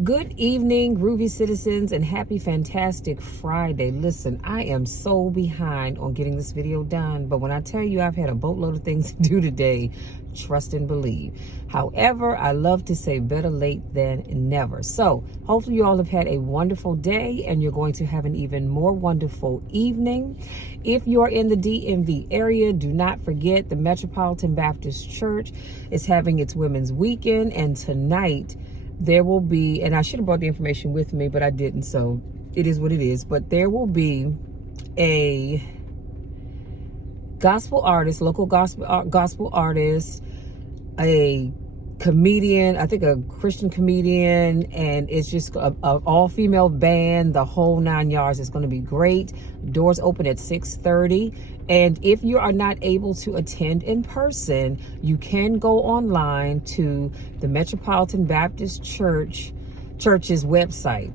Good evening, groovy citizens, and happy fantastic Friday. Listen, I am so behind on getting this video done, but when I tell you I've had a boatload of things to do today, trust and believe. However, I love to say better late than never. So hopefully you all have had a wonderful day and you're going to have an even more wonderful evening. If you are in the DMV area, do not forget the Metropolitan Baptist Church is having its Women's Weekend, and tonight there will be, and I should have brought the information with me, but I didn't, so it is what it is. But there will be a gospel artist, local gospel artist, a comedian, I think a Christian comedian, and it's just a all-female band, the whole 9 yards. It's going to be great. Doors open at 6:30. And if you are not able to attend in person, you can go online to the Metropolitan Baptist Church's website.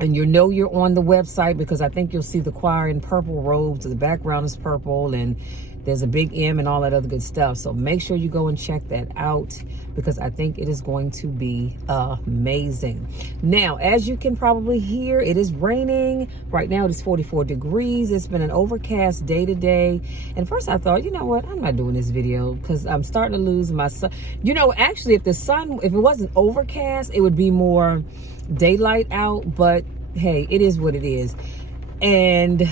And you know you're on the website because I think you'll see the choir in purple robes. The background is purple and there's a big M and all that other good stuff. So make sure you go and check that out because I think it is going to be amazing. Now, as you can probably hear, it is raining. Right now it is 44 degrees. It's been an overcast day today. And first I thought, you know what? I'm not doing this video because I'm starting to lose my sun. You know, actually, if it wasn't overcast, it would be more daylight out. But hey, it is what it is. And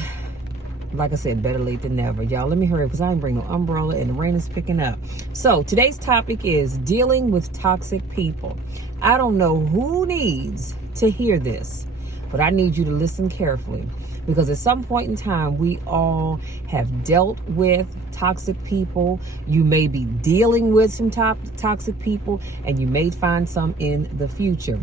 like I said, better late than never. Y'all, let me hurry because I didn't bring no umbrella and the rain is picking up. So today's topic is dealing with toxic people. I don't know who needs to hear this, but I need you to listen carefully because at some point in time, we all have dealt with toxic people. You may be dealing with some toxic people and you may find some in the future.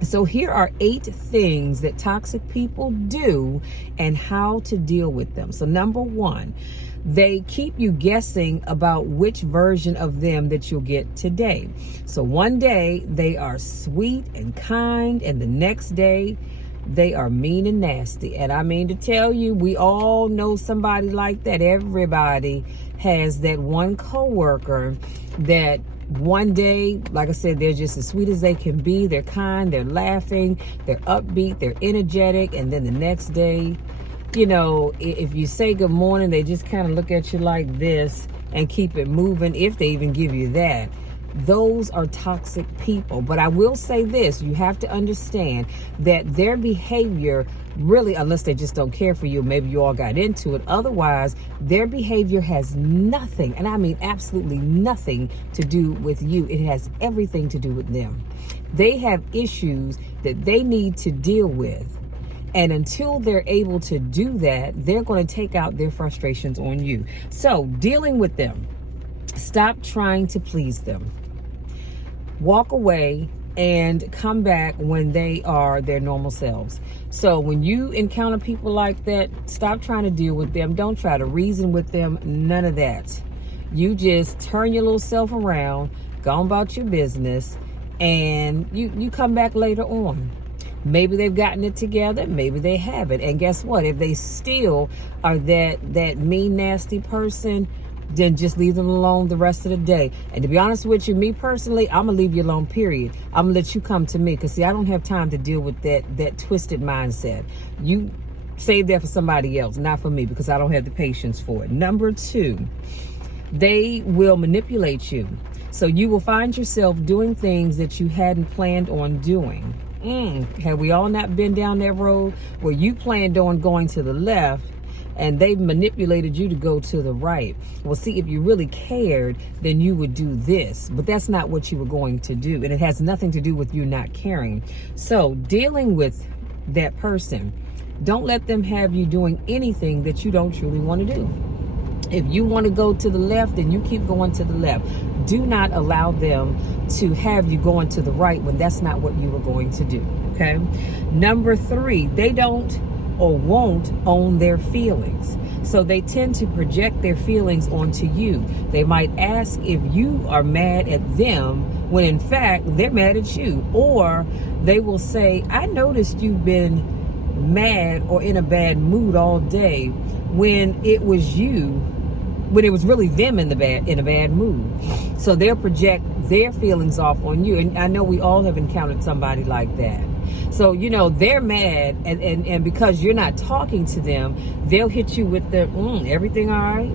So here are 8 things that toxic people do and how to deal with them. So number 1, they keep you guessing about which version of them that you'll get today. So one day they are sweet and kind, and the next day they are mean and nasty. And I mean to tell you, we all know somebody like that. Everybody has that one coworker that one day, like I said, they're just as sweet as they can be. They're kind, they're laughing, they're upbeat, they're energetic. And then the next day, you know, if you say good morning, they just kind of look at you like this and keep it moving, if they even give you that. Those are toxic people. But I will say this, you have to understand that their behavior really, unless they just don't care for you, maybe you all got into it. Otherwise, their behavior has nothing, and I mean absolutely nothing to do with you. It has everything to do with them. They have issues that they need to deal with. And until they're able to do that, they're going to take out their frustrations on you. So dealing with them, stop trying to please them. Walk away and come back when they are their normal selves. So when you encounter people like that, stop trying to deal with them. Don't try to reason with them. None of that. You just turn your little self around, go on about your business, and you come back later on. Maybe they've gotten it together, maybe they haven't. And guess what? If they still are that mean, nasty person, then just leave them alone the rest of the day. And to be honest with you, me personally, I'm gonna leave you alone, period. I'm gonna let you come to me because see, I don't have time to deal with that twisted mindset. You save that for somebody else, not for me, because I don't have the patience for it. Number 2, they will manipulate you. So you will find yourself doing things that you hadn't planned on doing. Have we all not been down that road where you planned on going to the left and they've manipulated you to go to the right? Well, see, if you really cared, then you would do this. But that's not what you were going to do. And it has nothing to do with you not caring. So dealing with that person, don't let them have you doing anything that you don't truly want to do. If you want to go to the left, then you keep going to the left. Do not allow them to have you going to the right when that's not what you were going to do, okay? Number 3, they don't or won't own their feelings. So they tend to project their feelings onto you. They might ask if you are mad at them when in fact they're mad at you. Or they will say, I noticed you've been mad or in a bad mood all day, when it was you when it was really them in a bad mood. So they'll project their feelings off on you. And I know we all have encountered somebody like that. So, they're mad, and because you're not talking to them, they'll hit you with the, everything all right?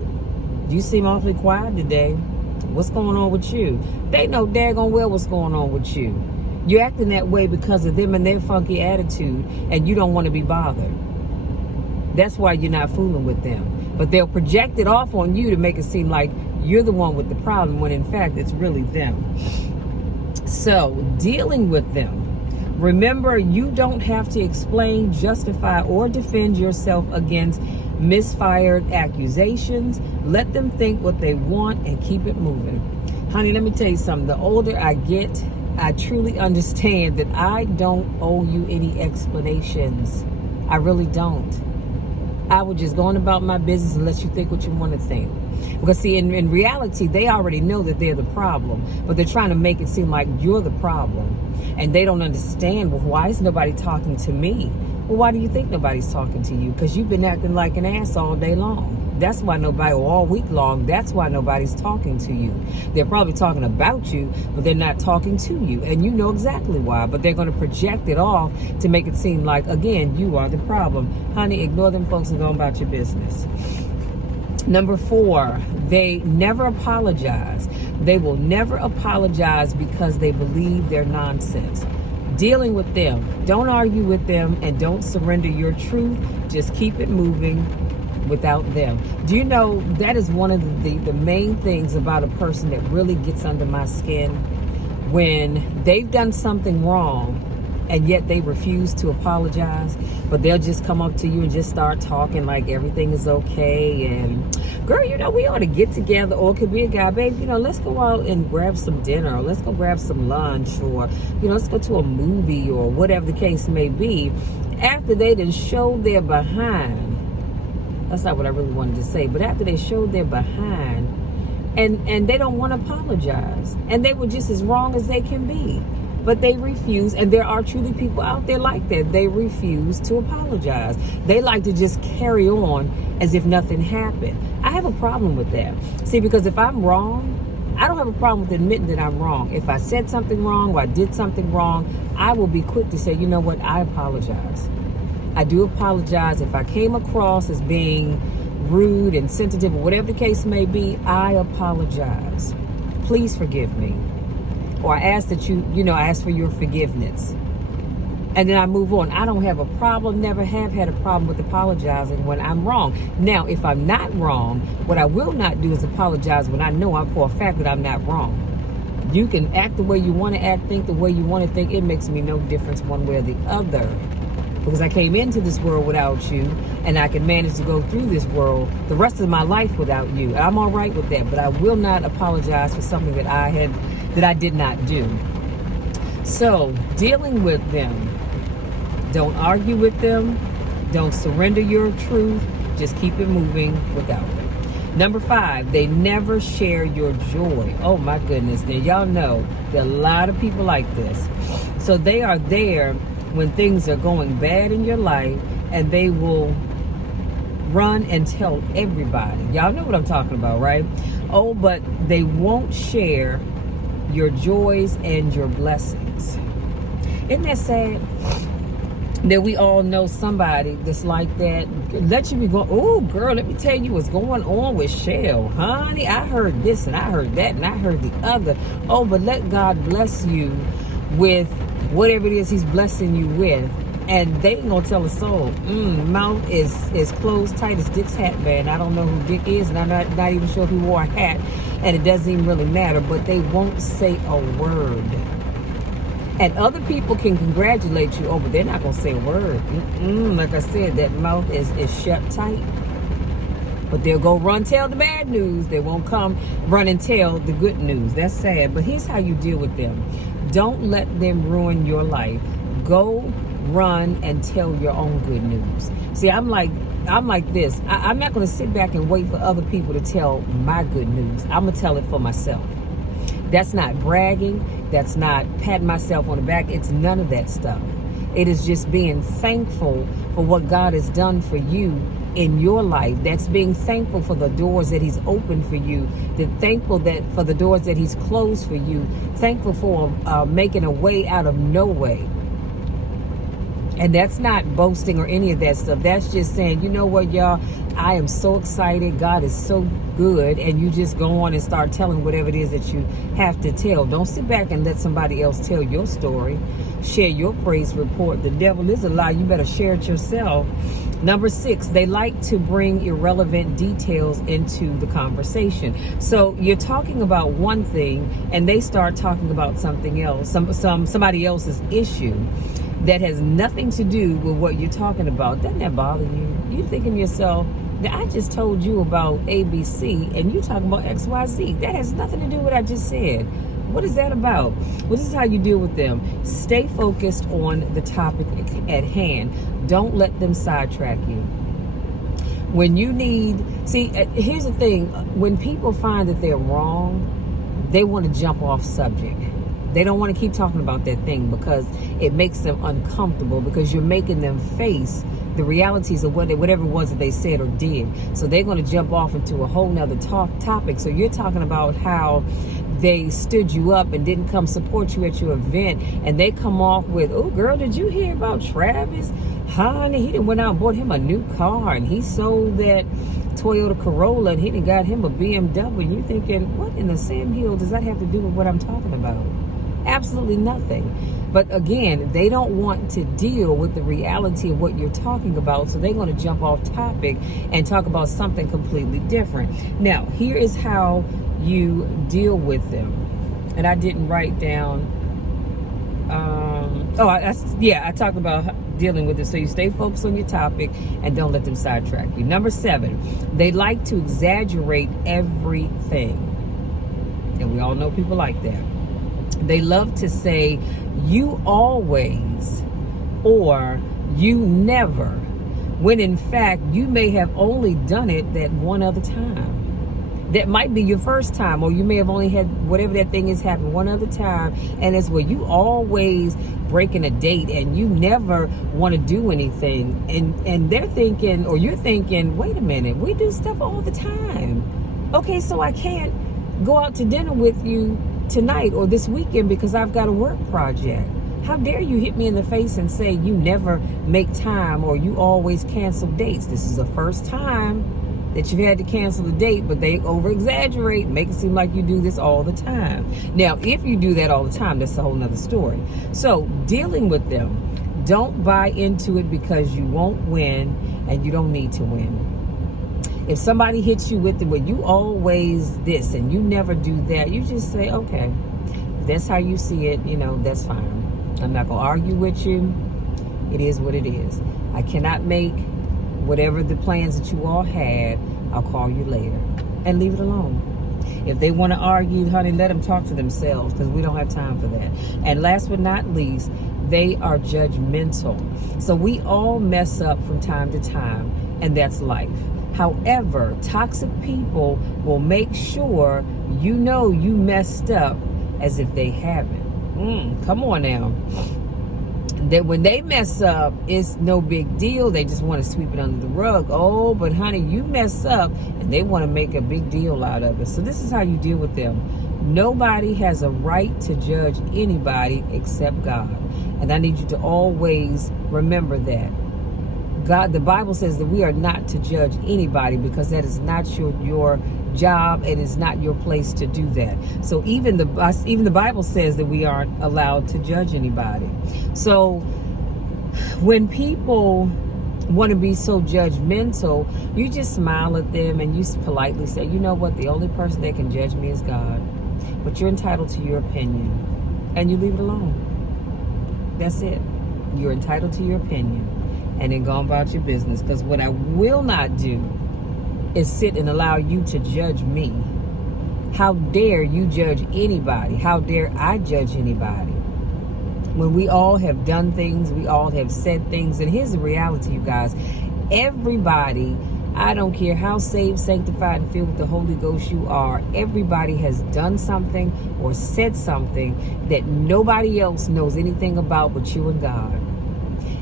You seem awfully quiet today. What's going on with you? They know daggone well what's going on with you. You're acting that way because of them and their funky attitude, and you don't want to be bothered. That's why you're not fooling with them. But they'll project it off on you to make it seem like you're the one with the problem, when in fact it's really them. So, dealing with them. Remember, you don't have to explain, justify, or defend yourself against misfired accusations. Let them think what they want and keep it moving. Honey, let me tell you something. The older I get, I truly understand that I don't owe you any explanations. I really don't. I would just go on about my business and let you think what you want to think. Because see, in reality, they already know that they're the problem, but they're trying to make it seem like you're the problem. And they don't understand, well, why is nobody talking to me? Well, why do you think nobody's talking to you? Because you've been acting like an ass all day long. That's why nobody, or all week long, that's why nobody's talking to you. They're probably talking about you, but they're not talking to you. And you know exactly why, but they're going to project it off to make it seem like, again, you are the problem. Honey, ignore them folks and go about your business. Number 4, they never apologize. They will never apologize because they believe they're nonsense. Dealing with them, don't argue with them, and don't surrender your truth. Just keep it moving without them. Do you know that is one of the main things about a person that really gets under my skin? When they've done something wrong and yet they refuse to apologize, but they'll just come up to you and just start talking like everything is okay, and girl, we ought to get together. Or it could be a guy, babe, let's go out and grab some dinner, or let's go grab some lunch, or let's go to a movie, or whatever the case may be. After they done showed their behind, that's not what I really wanted to say, but after they showed their behind, and they don't want to apologize, and they were just as wrong as they can be. But they refuse, and there are truly people out there like that. They refuse to apologize. They like to just carry on as if nothing happened. I have a problem with that. See, because if I'm wrong, I don't have a problem with admitting that I'm wrong. If I said something wrong or I did something wrong, I will be quick to say, you know what, I apologize. I do apologize. If I came across as being rude, insensitive, or whatever the case may be, I apologize. Please forgive me. Or I ask that I ask for your forgiveness. And then I move on. I don't have a problem, never have had a problem with apologizing when I'm wrong. Now, if I'm not wrong, what I will not do is apologize when I know for a fact that I'm not wrong. You can act the way you want to act, think the way you want to think. It makes me no difference one way or the other. Because I came into this world without you, and I can manage to go through this world the rest of my life without you. And I'm all right with that, but I will not apologize for something that I did not do. So, dealing with them, don't argue with them, don't surrender your truth, just keep it moving without them. Number 5, they never share your joy. Oh my goodness, now y'all know there are a lot of people like this. So they are there when things are going bad in your life, and they will run and tell everybody. Y'all know what I'm talking about, right? Oh, but they won't share your joys and your blessings. Isn't that sad? That we all know somebody that's like that. Let you be going, oh girl, let me tell you what's going on with Shell. Honey, I heard this and I heard that and I heard the other. Oh, but let God bless you with whatever it is he's blessing you with. And they ain't gonna tell a soul. Mouth is closed tight as Dick's hat, man. I don't know who Dick is, and I'm not even sure if he wore a hat, and it doesn't even really matter, but they won't say a word. And other people can congratulate you, but they're not gonna say a word. Like I said, that mouth is shut tight. But they'll go run tell the bad news. They won't come run and tell the good news. That's sad. But here's how you deal with them. Don't let them ruin your life. Go run and tell your own good news. See, I'm like this. I'm not going to sit back and wait for other people to tell my good news. I'm going to tell it for myself. That's not bragging. That's not patting myself on the back. It's none of that stuff. It is just being thankful for what God has done for you in your life, that's being thankful for the doors that he's opened for you, that thankful that for the doors that he's closed for you, thankful for making a way out of no way. And that's not boasting or any of that stuff. That's just saying, you know what, y'all, I am so excited. God is so good. And you just go on and start telling whatever it is that you have to tell. Don't sit back and let somebody else tell your story. Share your praise report. The devil is a lie. You better share it yourself. Number 6, they like to bring irrelevant details into the conversation. So you're talking about one thing and they start talking about something else, somebody else's issue that has nothing to do with what you're talking about. Doesn't that bother you? You're thinking to yourself, now I just told you about ABC and you talking about XYZ. That has nothing to do with what I just said. What is that about? Well, this is how you deal with them. Stay focused on the topic at hand. Don't let them sidetrack you. When you need, see, here's the thing. When people find that they're wrong, they want to jump off subject. They don't want to keep talking about that thing because it makes them uncomfortable, because you're making them face the realities of whatever it was that they said or did. So they're going to jump off into a whole nother topic. So you're talking about how they stood you up and didn't come support you at your event, and they come off with, oh girl, did you hear about Travis? Honey, he done went out and bought him a new car and he sold that Toyota Corolla and he done got him a BMW. And you're thinking, what in the Sam Hill does that have to do with what I'm talking about? Absolutely nothing. But again, they don't want to deal with the reality of what you're talking about, so they're going to jump off topic and talk about something completely different. Now, here is how you deal with them. And I didn't write down, I talked about dealing with it. So you stay focused on your topic and don't let them sidetrack you. Number 7, they like to exaggerate everything. And we all know people like that. They love to say, you always, or you never, when in fact, you may have only done it that one other time. That might be your first time, or you may have only had whatever that thing is happen one other time. And it's where you always breaking a date and you never want to do anything. And they're thinking, or you're thinking, wait a minute, we do stuff all the time. Okay, so I can't go out to dinner with you tonight or this weekend because I've got a work project. How dare you hit me in the face and say you never make time or you always cancel dates? This is the first time that you've had to cancel a date, but they over exaggerate, make it seem like you do this all the time. Now, if you do that all the time, that's a whole nother story. So dealing with them, don't buy into it because you won't win and you don't need to win. If somebody hits you with it, well, you always this and you never do that, you just say, okay, if that's how you see it, that's fine. I'm not going to argue with you. It is what it is. I cannot make whatever the plans that you all had. I'll call you later and leave it alone. If they want to argue, honey, let them talk to themselves because we don't have time for that. And last but not least, they are judgmental. So we all mess up from time to time, and that's life. However, toxic people will make sure you know you messed up as if they haven't. Come on now. That when they mess up, it's no big deal. They just want to sweep it under the rug. Oh, but honey, you mess up, and they want to make a big deal out of it. So this is how you deal with them. Nobody has a right to judge anybody except God. And I need you to always remember that. God, the Bible says that we are not to judge anybody because that is not your job and it's not your place to do that. So even the Bible says that we aren't allowed to judge anybody. So when people want to be so judgmental, you just smile at them and you politely say, you know what, the only person that can judge me is God. But you're entitled to your opinion. And you leave it alone. That's it. You're entitled to your opinion. And then go about your business. Because what I will not do is sit and allow you to judge me. How dare you judge anybody? How dare I judge anybody? When we all have done things, we all have said things. And here's the reality, you guys. Everybody, I don't care how saved, sanctified, and filled with the Holy Ghost you are, everybody has done something or said something that nobody else knows anything about but you and God.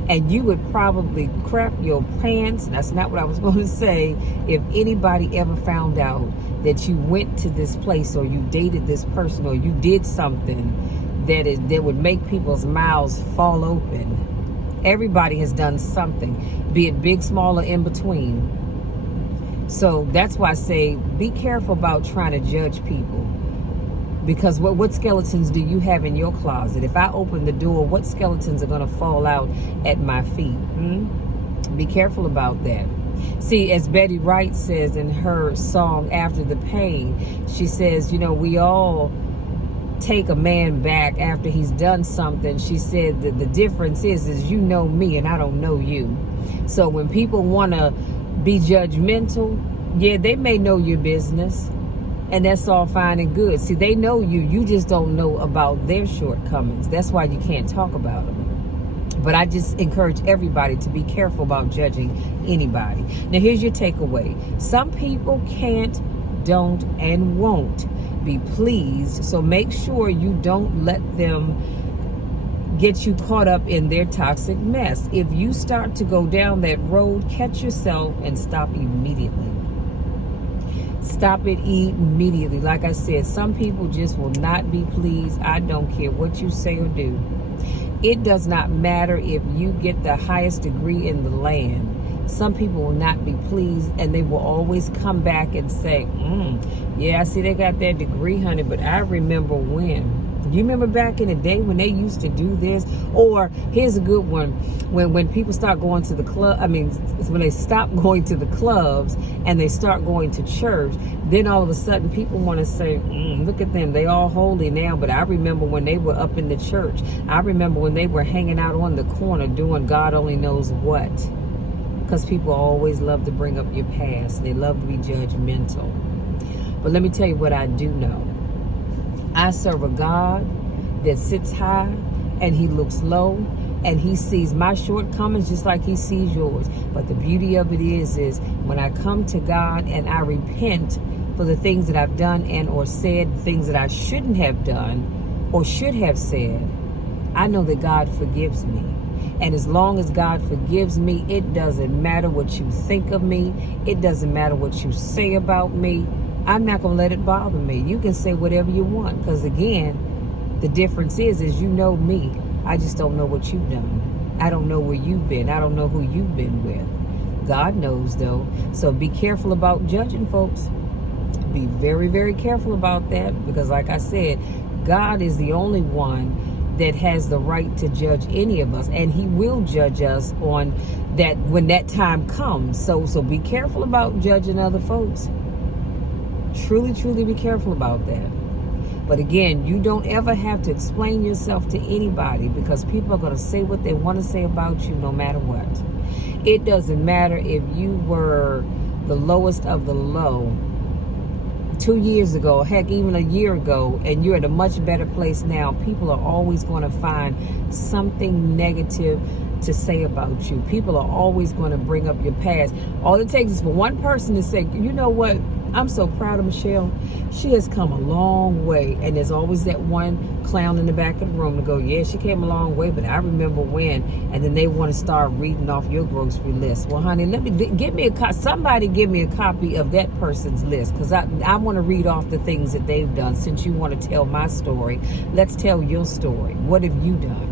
And you would probably crap your pants, that's not what I was going to say, if anybody ever found out that you went to this place or you dated this person or you did something that would make people's mouths fall open. Everybody has done something, be it big, small, or in between. So that's why I say be careful about trying to judge people. Because what skeletons do you have in your closet? If I open the door, what skeletons are going to fall out at my feet? Be careful about that. See, as Betty Wright says in her song, After the Pain, she says, we all take a man back after he's done something. She said that the difference is you know me and I don't know you. So when people want to be judgmental, yeah, they may know your business. And that's all fine and good. See, they know you. You just don't know about their shortcomings. That's why you can't talk about them. But I just encourage everybody to be careful about judging anybody. Now, here's your takeaway. Some people can't, don't, and won't be pleased. So make sure you don't let them get you caught up in their toxic mess. If you start to go down that road, catch yourself and stop immediately. Stop it immediately. Like I said, some people just will not be pleased. I don't care what you say or do. It does not matter if you get the highest degree in the land. Some people will not be pleased, and they will always come back and say, yeah, I see they got that degree, honey, but I remember when. You remember back in the day when they used to do this? Or here's a good one. When people start going to the club, when they stop going to the clubs and they start going to church, then all of a sudden people want to say, look at them. They all holy now, but I remember when they were up in the church. I remember when they were hanging out on the corner doing God only knows what. Because people always love to bring up your past. They love to be judgmental. But let me tell you what I do know. I serve a God that sits high and he looks low, and he sees my shortcomings just like he sees yours. But the beauty of it is when I come to God and I repent for the things that I've done and or said, things that I shouldn't have done or should have said, I know that God forgives me. And as long as God forgives me, it doesn't matter what you think of me. It doesn't matter what you say about me. I'm not going to let it bother me. You can say whatever you want, because again, the difference is you know me. I just don't know what you've done. I don't know where you've been. I don't know who you've been with. God knows, though. So be careful about judging, folks. Be very, very careful about that, because like I said, God is the only one that has the right to judge any of us, and he will judge us on that when that time comes. So be careful about judging other folks. Truly, truly be careful about that. But again, you don't ever have to explain yourself to anybody, because people are going to say what they want to say about you no matter what. It doesn't matter if you were the lowest of the low 2 years ago, heck, even a year ago, and you're in a much better place now. People are always going to find something negative to say about you. People are always going to bring up your past. All it takes is for one person to say, you know what? I'm so proud of Michelle. She has come a long way. And there's always that one clown in the back of the room to go, yeah, she came a long way, but I remember when. And then they want to start reading off your grocery list. Well, honey, somebody give me a copy of that person's list, because I want to read off the things that they've done. Since you want to tell my story, let's tell your story. What have you done?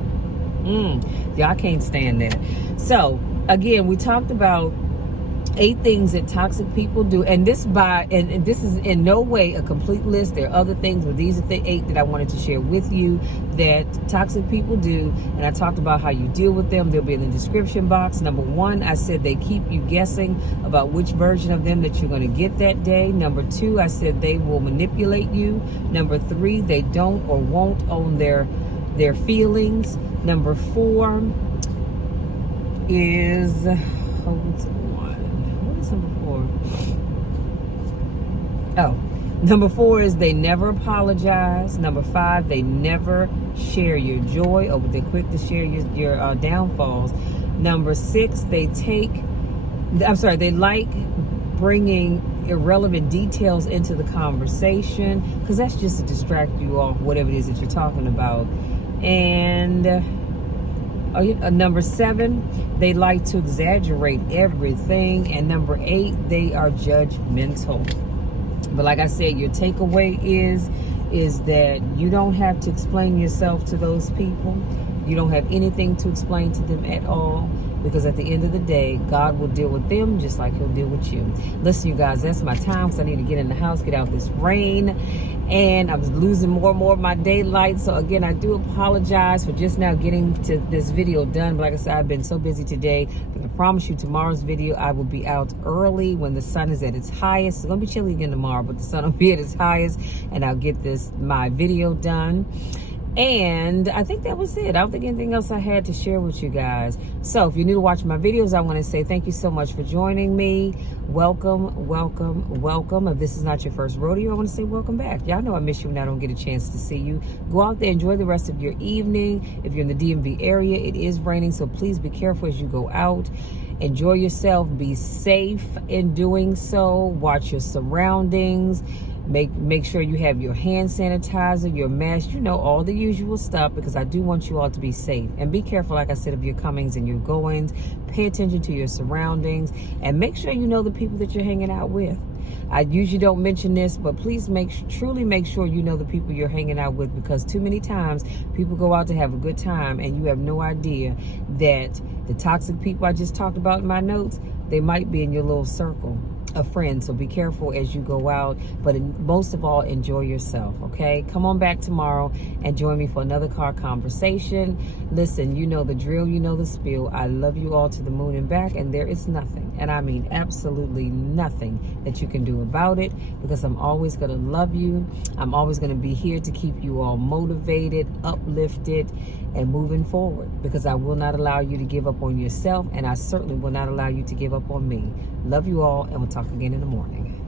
Y'all can't stand that. So again, we talked about 8 things that toxic people do, and this is in no way a complete list. There are other things, but these are the 8 that I wanted to share with you that toxic people do, and I talked about how you deal with them. They'll be in the description box. Number 1, I said they keep you guessing about which version of them that you're going to get that day. Number 2, I said they will manipulate you. Number 3, they don't or won't own their feelings. Number 4 is number 4 is they never apologize. Number 5, they never share your joy, or they're quick to share your downfalls. Number 6, they like bringing irrelevant details into the conversation, because that's just to distract you off whatever it is that you're talking about. And Number 7, they like to exaggerate everything. And number 8, they are judgmental. But like I said, your takeaway is that you don't have to explain yourself to those people. You don't have anything to explain to them at all, because at the end of the day, God will deal with them just like he'll deal with you. Listen, you guys, that's my time, because I need to get in the house, get out this rain, and I'm losing more and more of my daylight. So again, I do apologize for just now getting to this video done. But like I said, I've been so busy today. But I promise you, tomorrow's video, I will be out early when the sun is at its highest. It's going to be chilly again tomorrow, but the sun will be at its highest, and I'll get my video done. And I think that was it. I don't think anything else I had to share with you guys. So if you're new to watching my videos, I want to say thank you so much for joining me. Welcome, welcome, welcome. If this is not your first rodeo, I want to say welcome back. Y'all know I miss you when I don't get a chance to see you. Go out there, enjoy the rest of your evening. If you're in the DMV area, it is raining, so please be careful as you go out. Enjoy yourself. Be safe in doing so. Watch your surroundings. Make sure you have your hand sanitizer, your mask, all the usual stuff, because I do want you all to be safe. And be careful, like I said, of your comings and your goings. Pay attention to your surroundings, and make sure you know the people that you're hanging out with. I usually don't mention this, but please truly make sure you know the people you're hanging out with, because too many times people go out to have a good time, and you have no idea that the toxic people I just talked about in my notes, they might be in your little circle of friends. So be careful as you go out, but most of all, enjoy yourself. Okay, come on back tomorrow and join me for another car conversation. Listen, you know the drill, you know the spiel. I love you all to the moon and back, and there is nothing, and I mean absolutely nothing, that you can do about it, because I'm always going to love you. I'm always going to be here to keep you all motivated, uplifted, and moving forward, because I will not allow you to give up on yourself, and I certainly will not allow you to give up on me. Love you all, and we'll talk again in the morning.